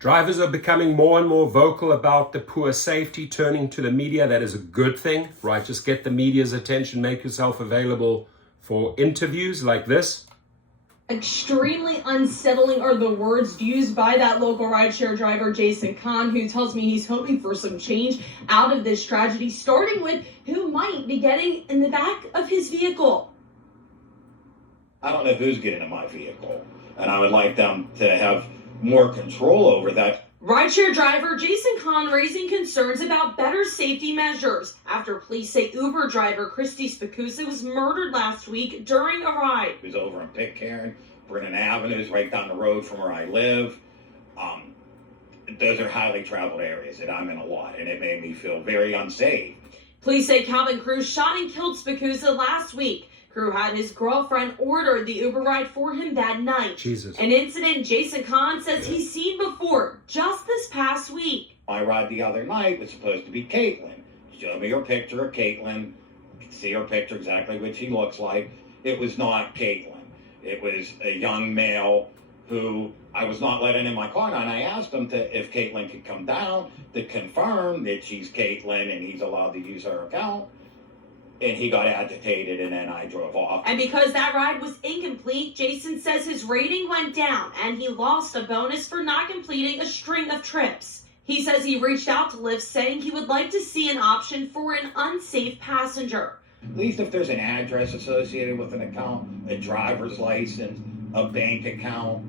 Drivers are becoming more and more vocal about the poor safety, turning to the media. That is a good thing, right? Just get the media's attention, make yourself available for interviews like this. Extremely unsettling are the words used by that local rideshare driver, Jason Kahn, who tells me he's hoping for some change out of this tragedy, starting with who might be getting in the back of his vehicle. I don't know who's getting in my vehicle, and I would like them to have more control over that. Rideshare driver Jason Kahn raising concerns about better safety measures after police say Uber driver Christy Spikusa was murdered last week during a ride. He was over in Pitcairn, Brennan Avenues, right down the road from where I live. Those are highly traveled areas that I'm in a lot, and it made me feel very unsafe. Police say Calvin Cruz shot and killed Spikusa last week. Crew had his girlfriend order the Uber ride for him that night. Jesus. An incident Jason Kahn says he's seen before just this past week. My ride the other night was supposed to be Caitlin. Showed me her picture of Caitlin. You can see her picture exactly what she looks like. It was not Caitlin. It was a young male who I was not letting in my car. And I asked him if Caitlin could come down to confirm that she's Caitlin and he's allowed to use her account. And he got agitated, and then I drove off. And because that ride was incomplete, Jason says his rating went down, and he lost a bonus for not completing a string of trips. He says he reached out to Lyft saying he would like to see an option for an unsafe passenger. At least if there's an address associated with an account, a driver's license, a bank account,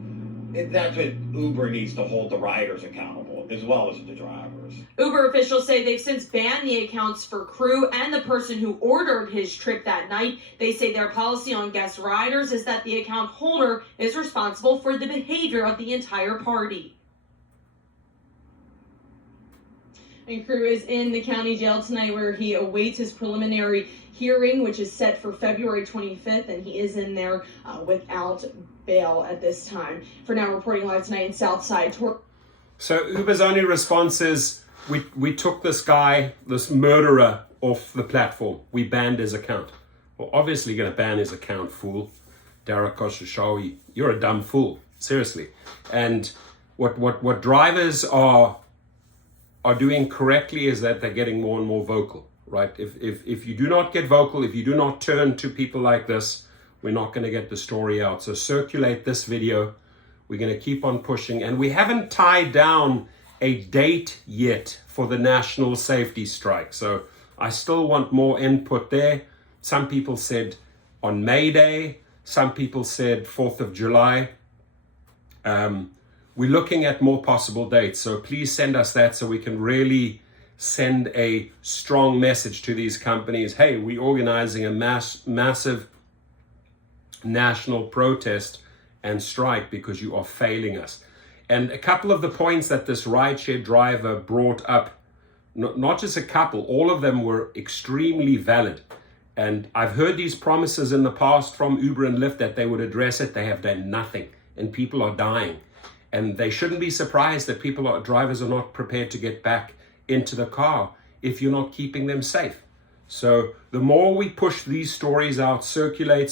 that's what Uber needs to hold the riders accountable, as well as the drivers. Uber officials say they've since banned the accounts for Crew and the person who ordered his trip that night. They say their policy on guest riders is that the account holder is responsible for the behavior of the entire party. And Crew is in the county jail tonight where he awaits his preliminary hearing, which is set for February 25th, and he is in there without bail at this time. For now, reporting live tonight in Southside. So Uber's only response is, we took this guy, this murderer, off the platform. We banned his account. Well, obviously going to ban his account, fool. Dara Khosrowshahi, you're a dumb fool. Seriously. And what drivers are doing correctly is that they're getting more and more vocal, right? If you do not get vocal, if you do not turn to people like this, we're not going to get the story out. So circulate this video. We're going to keep on pushing. And we haven't tied down a date yet for the national safety strike. So I still want more input there. Some people said on May Day. Some people said 4th of July. We're looking at more possible dates. So please send us that so we can really send a strong message to these companies. Hey, we're organizing a massive national protest and strike because you are failing us. And a couple of the points that this rideshare driver brought up, not just a couple, all of them were extremely valid. And I've heard these promises in the past from Uber and Lyft that they would address it. They have done nothing, and people are dying. And they shouldn't be surprised that drivers are not prepared to get back into the car if you're not keeping them safe. So the more we push these stories out, circulate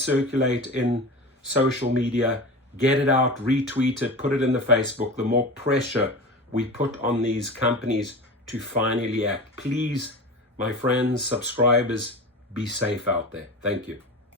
in social media, get it out, retweet it, put it in the Facebook, the more pressure we put on these companies to finally act. Please, my friends, subscribers, be safe out there. Thank you.